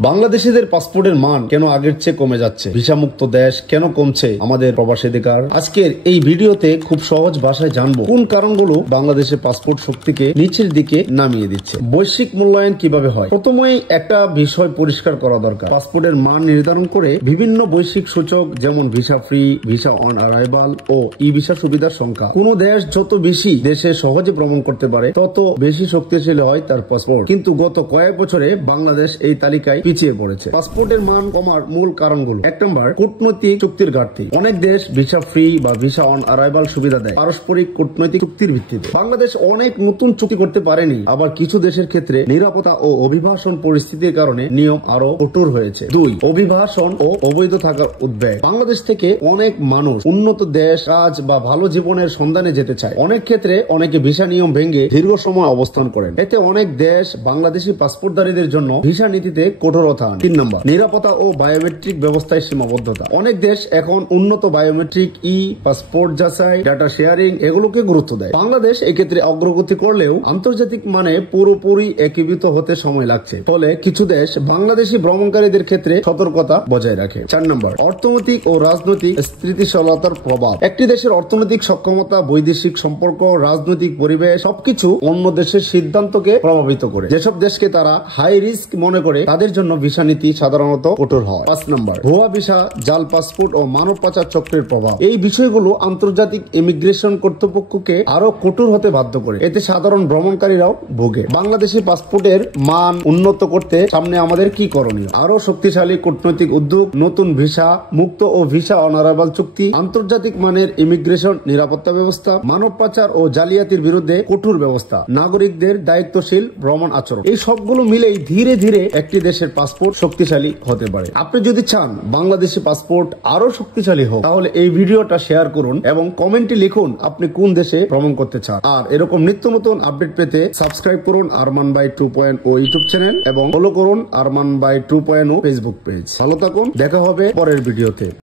বাংলাদেশিদের পাসপোর্টের মান কেন আগের চেয়ে কমে যাচ্ছে, ভিসা মুক্ত দেশ কেন কমছে আমাদের প্রবাসীদের। আজকের এই ভিডিওতে খুব সহজ ভাষায় জানবো কোন কারণগুলো বাংলাদেশের পাসপোর্ট শক্তিকে নিচের দিকে নামিয়ে দিচ্ছে, বৈশ্বিক মূল্যায়ন কিভাবে হয়। প্রথমেই একটা বিষয় পরিষ্কার করা দরকার, পাসপোর্টের মান নির্ধারণ করে বিভিন্ন বৈশ্বিক সূচক যেমন visa free, visa on arrival ও ই ভিসা সুবিধার সংখ্যা। কোন দেশ যত বেশি দেশে সহজে ভ্রমণ করতে পারে তত বেশি শক্তিশালী হয় তার পাসপোর্ট। কিন্তু গত কয়েক বছরে বাংলাদেশ এই তালিকায় পিছিয়ে পড়েছে। পাসপোর্টের মান কমার মূল কারণগুলো: 1 নম্বর, কূটনৈতিক চুক্তির ঘাটতি। অনেক দেশ ভিসা ফ্রি বা ভিসা অন অ্যারাইভাল সুবিধা দেয় পারস্পরিক কূটনৈতিক চুক্তির ভিত্তিতে। বাংলাদেশ অনেক নতুন চুক্তি করতে পারেনি। আবার কিছু দেশের ক্ষেত্রে নিরাপত্তা ও অভিবাসন পরিস্থিতির কারণে নিয়ম আরো কঠোর হয়েছে। 2, অভিবাসন ও অবৈধ থাকার উদ্বেগ। বাংলাদেশ থেকে অনেক মানুষ উন্নত দেশ, কাজ বা ভালো জীবনের সন্ধানে যেতে চায়। অনেক ক্ষেত্রে অনেকে ভিসা নিয়ম ভেঙে দীর্ঘ সময় অবস্থান করেন। এতে অনেক দেশ বাংলাদেশি পাসপোর্টধারীদের জন্য ভিসা নীতিতে কঠোরতা আনে। 3 নম্বর, নিরাপত্তা ও বায়োমেট্রিক ব্যবস্থায় সীমাবদ্ধতা। অনেক দেশ এখন উন্নত বায়োমেট্রিক, ই পাসপোর্ট যাচাই, ডাটা শেয়ারিং এগুলোকে গুরুত্ব দেয়। বাংলাদেশ এক্ষেত্রে অগ্রগতি করলেও আন্তর্জাতিক মানে পুরোপুরি একীভূত হতে সময় লাগছে। ফলে কিছু দেশ বাংলাদেশি ভ্রমণকারীদের ক্ষেত্রে সতর্কতা বজায় রাখে। 4 নম্বর, অর্থনৈতিক ও রাজনৈতিক স্থিতিশীলতার প্রভাব। একটি দেশের অর্থনৈতিক সক্ষমতা, বৈদেশিক সম্পর্ক, রাজনৈতিক পরিবেশ সবকিছু অন্য দেশের সিদ্ধান্তকে প্রভাবিত করে। যেসব দেশকে তারা হাই রিস্ক মনে করে তাদের জন্য ভিসা নীতি সাধারণত কঠোর হয়। 5 নম্বর, ভুয়া ভিসা, জাল পাসপোর্ট ও মানব পাচার চক্রের প্রভাব। এই বিষয়গুলো আন্তর্জাতিক ইমিগ্রেশন কর্তৃপক্ষকে আরো কঠোর হতে বাধ্য করে। এতে সাধারণ ভ্রমণকারীরাও ভোগে। বাংলাদেশি পাসপোর্টের মান উন্নত করতে সামনে আমাদের কি করণীয়? আরো শক্তিশালী কূটনৈতিক উদ্যোগ, নতুন ভিসা মুক্ত ও ভিসা অনারাইভাল চুক্তি, আন্তর্জাতিক মানের ইমিগ্রেশন নিরাপত্তা ব্যবস্থা, মানব পাচার ও জালিয়াতির বিরুদ্ধে কঠোর ব্যবস্থা, নাগরিকদের দায়িত্বশীল ভ্রমণ আচরণ। এই সবগুলো মিলেই ধীরে ধীরে একটি দেশের পাসপোর্ট শক্তিশালী হতে পারে। আপনি যদি চান বাংলাদেশি পাসপোর্ট আরো শক্তিশালী হোক তাহলে এই ভিডিওটা শেয়ার করুন এবং কমেন্টে লিখুন আপনি কোন দেশে ভ্রমণ করতে চান। আর এরকম নিত্য নতুন আপডেট পেতে সাবস্ক্রাইব করুন আরমান বাই 2.0 ইউটিউব চ্যানেল এবং ফলো করুন আরমান বাই 2.0 ফেসবুক পেজ। ভালো থাকুন, দেখা হবে পরের ভিডিওতে।